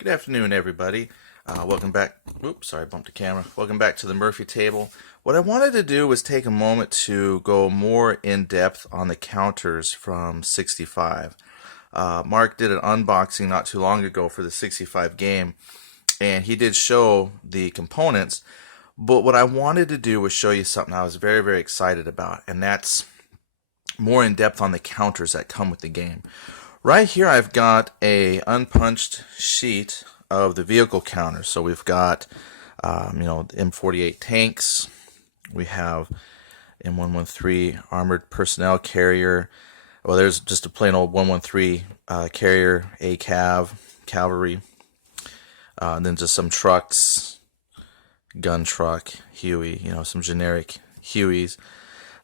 Good afternoon, everybody. Welcome back. Oops, sorry, I bumped the camera. Welcome back to the Murphy table. What I wanted to do was take a moment to go more in depth on the counters from 65. Mark did an unboxing not too long ago for the 65 game, and he did show the components. But what I wanted to do was show you something I was very, very excited about, and that's more in depth on the counters that come with the game. Right here I've got a unpunched sheet of the vehicle counters. So we've got M48 tanks, we have M113 armored personnel carrier. Well, there's just a plain old 113 carrier, ACAV, cavalry, and then just some trucks, gun truck, Huey, some generic Hueys,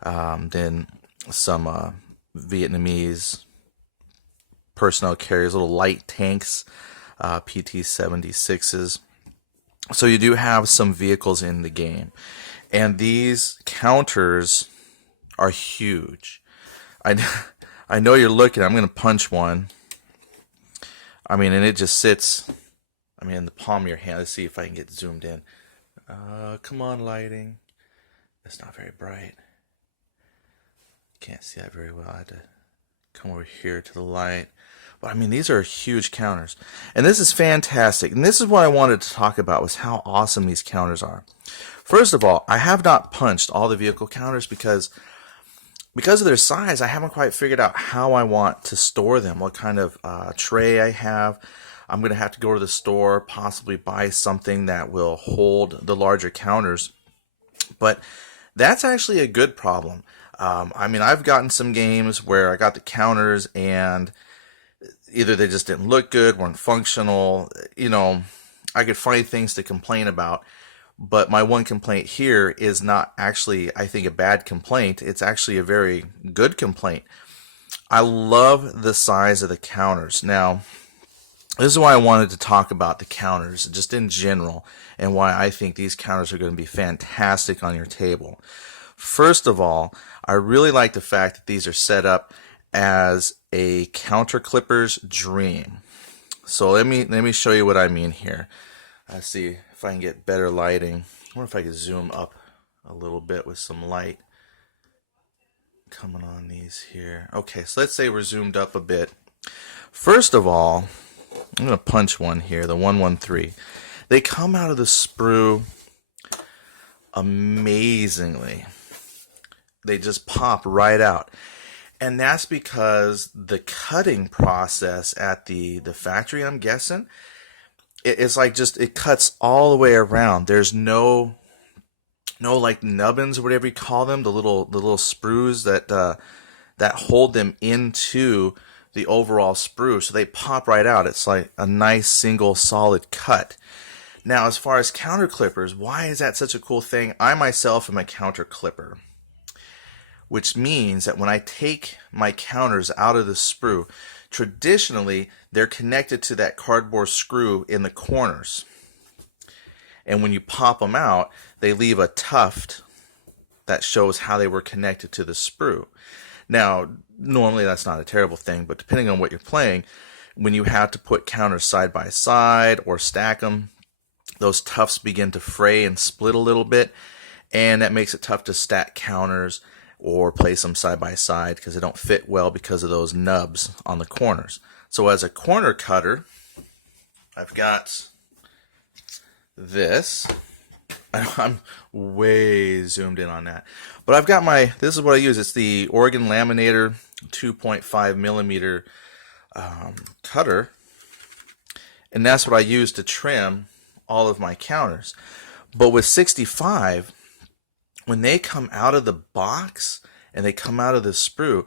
then some Vietnamese personnel carriers, little light tanks, PT-76s. So you do have some vehicles in the game. And these counters are huge. I know you're looking. I'm going to punch one. And it just sits, in the palm of your hand. Let's see if I can get zoomed in. Come on, lighting. It's not very bright. Can't see that very well. I had to come over here to the light. But these are huge counters. And this is fantastic. And this is what I wanted to talk about, was how awesome these counters are. First of all, I have not punched all the vehicle counters because of their size, I haven't quite figured out how I want to store them, what kind of tray I have. I'm going to have to go to the store, possibly buy something that will hold the larger counters. But that's actually a good problem. I've gotten some games where I got the counters and either they just didn't look good, weren't functional. I could find things to complain about. But my one complaint here is not actually, I think, a bad complaint. It's actually a very good complaint. I love the size of the counters. Now, this is why I wanted to talk about the counters, just in general, and why I think these counters are going to be fantastic on your table. First of all, I really like the fact that these are set up as a counter clipper's dream. So let me show you what I mean here. Let's see if I can get better lighting. I wonder if I could zoom up a little bit with some light coming on these here. Okay, so let's say we're zoomed up a bit. First of all, I'm going to punch one here, the 113. They come out of the sprue amazingly. They just pop right out. And that's because the cutting process at the factory, I'm guessing, it's like it cuts all the way around. There's no like nubbins or whatever you call them, the little sprues that hold them into the overall sprue. So they pop right out. It's like a nice single solid cut. Now, as far as counter clippers, why is that such a cool thing? I myself am a counter clipper, which means that when I take my counters out of the sprue, traditionally they're connected to that cardboard screw in the corners. And when you pop them out, they leave a tuft that shows how they were connected to the sprue. Now, normally that's not a terrible thing, but depending on what you're playing, when you have to put counters side by side or stack them, those tufts begin to fray and split a little bit, and that makes it tough to stack counters or place them side by side because they don't fit well because of those nubs on the corners. So as a corner cutter, I've got this. I'm way zoomed in on that. But I've got this is what I use. It's the Oregon Laminator 2.5 millimeter cutter. And that's what I use to trim all of my counters. But with 65, when they come out of the box and they come out of the sprue,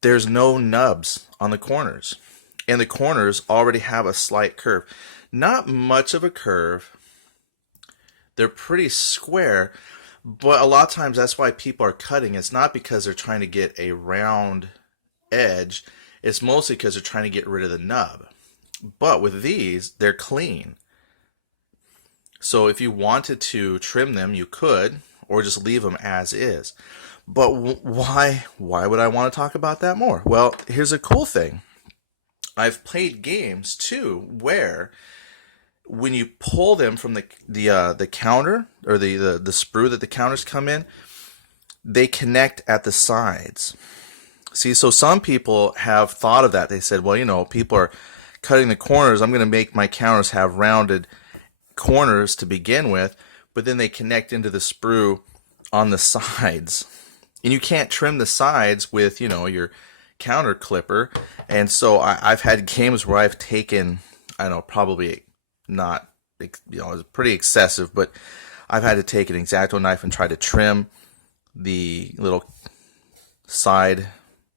there's no nubs on the corners. And the corners already have a slight curve. Not much of a curve. They're pretty square, but a lot of times that's why people are cutting. It's not because they're trying to get a round edge. It's mostly because they're trying to get rid of the nub. But with these, they're clean. So if you wanted to trim them, you could, or just leave them as is. But why would I want to talk about that more? Well, here's a cool thing. I've played games too where when you pull them from the counter, or the sprue that the counters come in, they connect at the sides. See, so some people have thought of that. They said, well, people are cutting the corners. I'm going to make my counters have rounded corners to begin with, but then they connect into the sprue on the sides. And you can't trim the sides with, your counter clipper. And so I've had games where I've taken, I don't know, probably not, it's pretty excessive, but I've had to take an X-Acto knife and try to trim the little side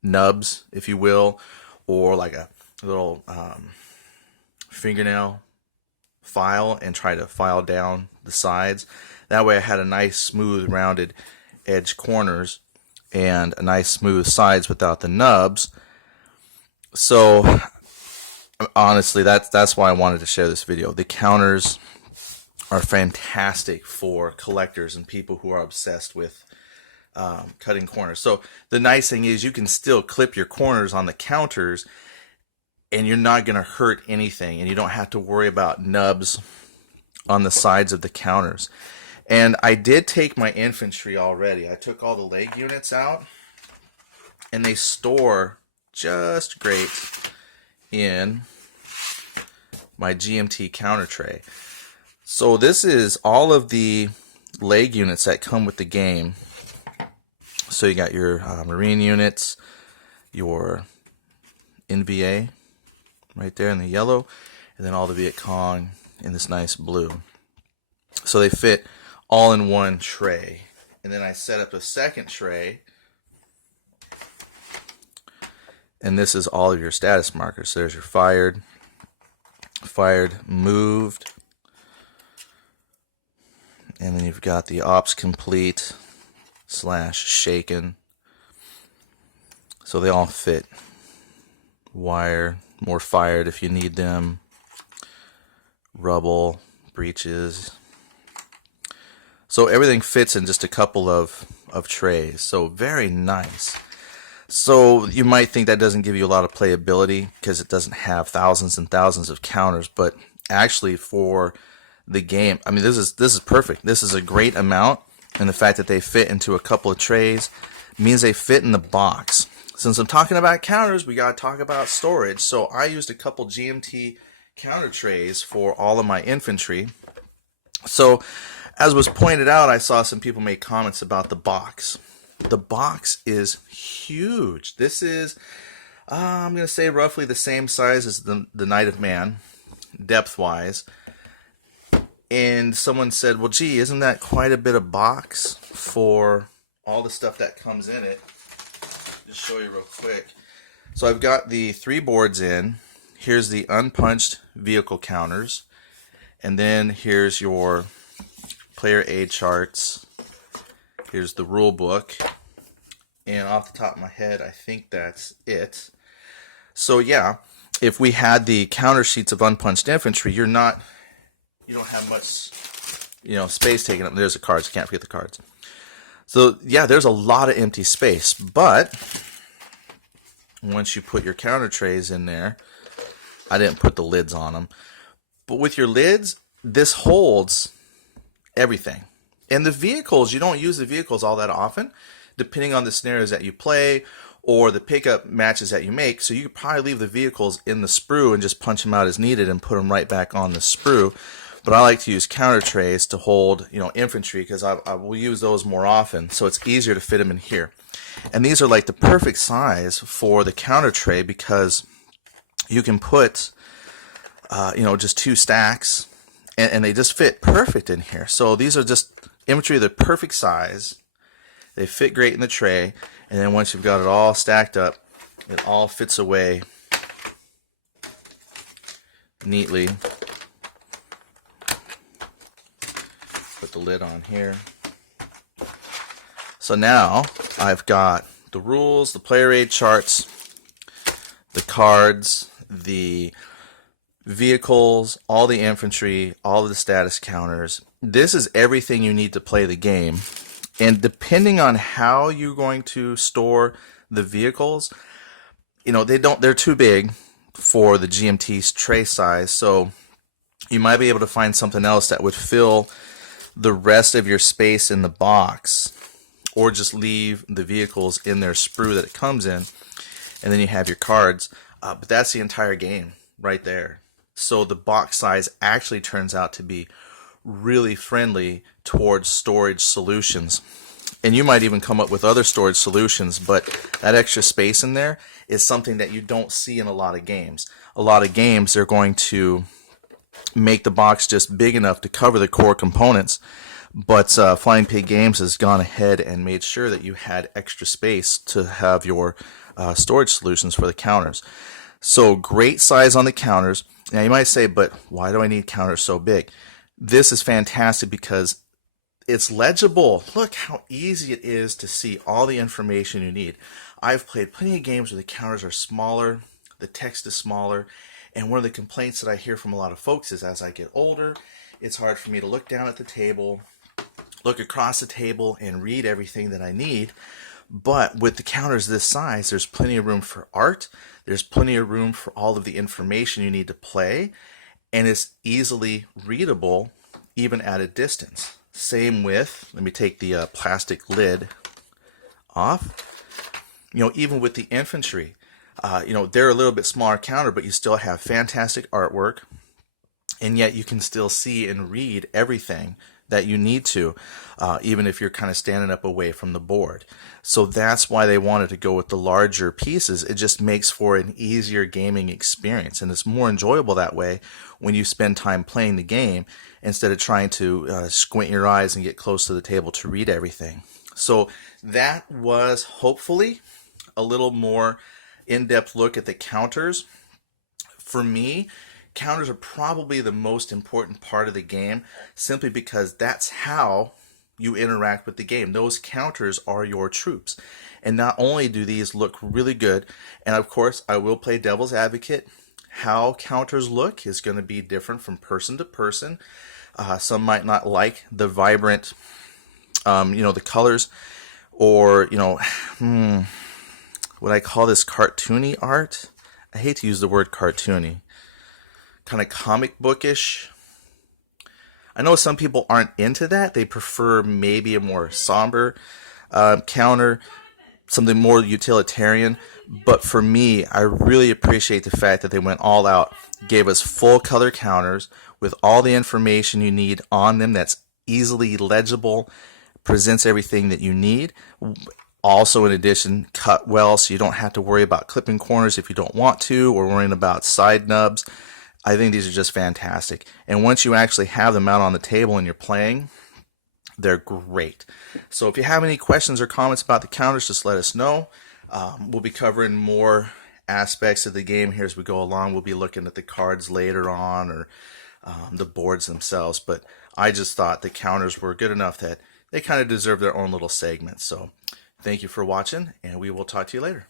nubs, if you will, or like a little fingernail file, and try to file down the sides. That way I had a nice smooth rounded edge corners and a nice smooth sides without the nubs. So honestly, that's why I wanted to share this video. The counters are fantastic for collectors and people who are obsessed with cutting corners. So the nice thing is you can still clip your corners on the counters and you're not going to hurt anything, and you don't have to worry about nubs on the sides of the counters. And I did take my infantry already. I took all the leg units out, and they store just great in my GMT counter tray. So this is all of the leg units that come with the game. So you got your Marine units, your NVA right there in the yellow, and then all the Viet Cong in this nice blue. So they fit all in one tray. And then I set up a second tray, and this is all of your status markers. So there's your fired, moved, and then you've got the ops complete / shaken. So they all fit. Wire, more fired if you need them, rubble, breaches. So everything fits in just a couple of trays. So very nice. So you might think that doesn't give you a lot of playability because it doesn't have thousands and thousands of counters, but actually for the game, I mean, this is perfect. This is a great amount, and the fact that they fit into a couple of trays means they fit in the box. Since I'm talking about counters, we got to talk about storage. So I used a couple GMT counter trays for all of my infantry. So as was pointed out, I saw some people make comments about the box. The box is huge. This is, I'm going to say, roughly the same size as the Knight of Man, depth-wise. And someone said, well, gee, isn't that quite a bit of box for all the stuff that comes in it? Just show you real quick. So I've got the 3 boards in. Here's the unpunched vehicle counters. And then here's your player aid charts. Here's the rule book. And off the top of my head, I think that's it. So yeah, if we had the counter sheets of unpunched infantry, you don't have much, space taken up. There's the cards. You can't forget the cards. So yeah, there's a lot of empty space. But once you put your counter trays in there, I didn't put the lids on them. But with your lids, this holds everything. And the vehicles, you don't use the vehicles all that often, depending on the scenarios that you play or the pickup matches that you make. So you could probably leave the vehicles in the sprue and just punch them out as needed and put them right back on the sprue. But I like to use counter trays to hold, infantry, because I will use those more often. So it's easier to fit them in here. And these are like the perfect size for the counter tray because you can put, just 2 stacks, and they just fit perfect in here. So these are just infantry, the perfect size. They fit great in the tray, and then once you've got it all stacked up, it all fits away neatly. Put the lid on here. So now I've got the rules, the player aid charts, the cards, the vehicles, all the infantry, all of the status counters. This is everything you need to play the game. And depending on how you're going to store the vehicles, they're too big for the GMT's tray size. So you might be able to find something else that would fill the rest of your space in the box, or just leave the vehicles in their sprue that it comes in, and then you have your cards. But that's the entire game right there. So the box size actually turns out to be really friendly towards storage solutions. And you might even come up with other storage solutions, but that extra space in there is something that you don't see in a lot of games. A lot of games, they're going to make the box just big enough to cover the core components, but Flying Pig Games has gone ahead and made sure that you had extra space to have your storage solutions for the counters. So great size on the counters. Now you might say, but why do I need counters so big? This is fantastic because it's legible. Look how easy it is to see all the information you need. I've played plenty of games where the counters are smaller, the text is smaller, and one of the complaints that I hear from a lot of folks is as I get older, it's hard for me to look down at the table, look across the table, and read everything that I need. But with the counters this size, there's plenty of room for art, there's plenty of room for all of the information you need to play, and it's easily readable even at a distance. Same with, let me take the plastic lid off. Even with the infantry, they're a little bit smaller counter, but you still have fantastic artwork, and yet you can still see and read everything that you need to, even if you're kind of standing up away from the board. So that's why they wanted to go with the larger pieces. It just makes for an easier gaming experience, and it's more enjoyable that way when you spend time playing the game instead of trying to squint your eyes and get close to the table to read everything. So that was hopefully a little more in-depth look at the counters. For me, counters are probably the most important part of the game, simply because that's how you interact with the game. Those counters are your troops. And not only do these look really good, and of course I will play devil's advocate, how counters look is going to be different from person to person. Some might not like the vibrant, the colors, or, would I call this cartoony art? I hate to use the word cartoony. Kind of comic bookish. I know some people aren't into that. They prefer maybe a more somber counter, something more utilitarian. But for me, I really appreciate the fact that they went all out, gave us full color counters with all the information you need on them that's easily legible, presents everything that you need. Also, in addition, cut well so you don't have to worry about clipping corners if you don't want to, or worrying about side nubs. I think these are just fantastic. And once you actually have them out on the table and you're playing, they're great. So if you have any questions or comments about the counters, just let us know. We'll be covering more aspects of the game here as we go along. We'll be looking at the cards later on, or the boards themselves. But I just thought the counters were good enough that they kind of deserve their own little segment. So thank you for watching, and we will talk to you later.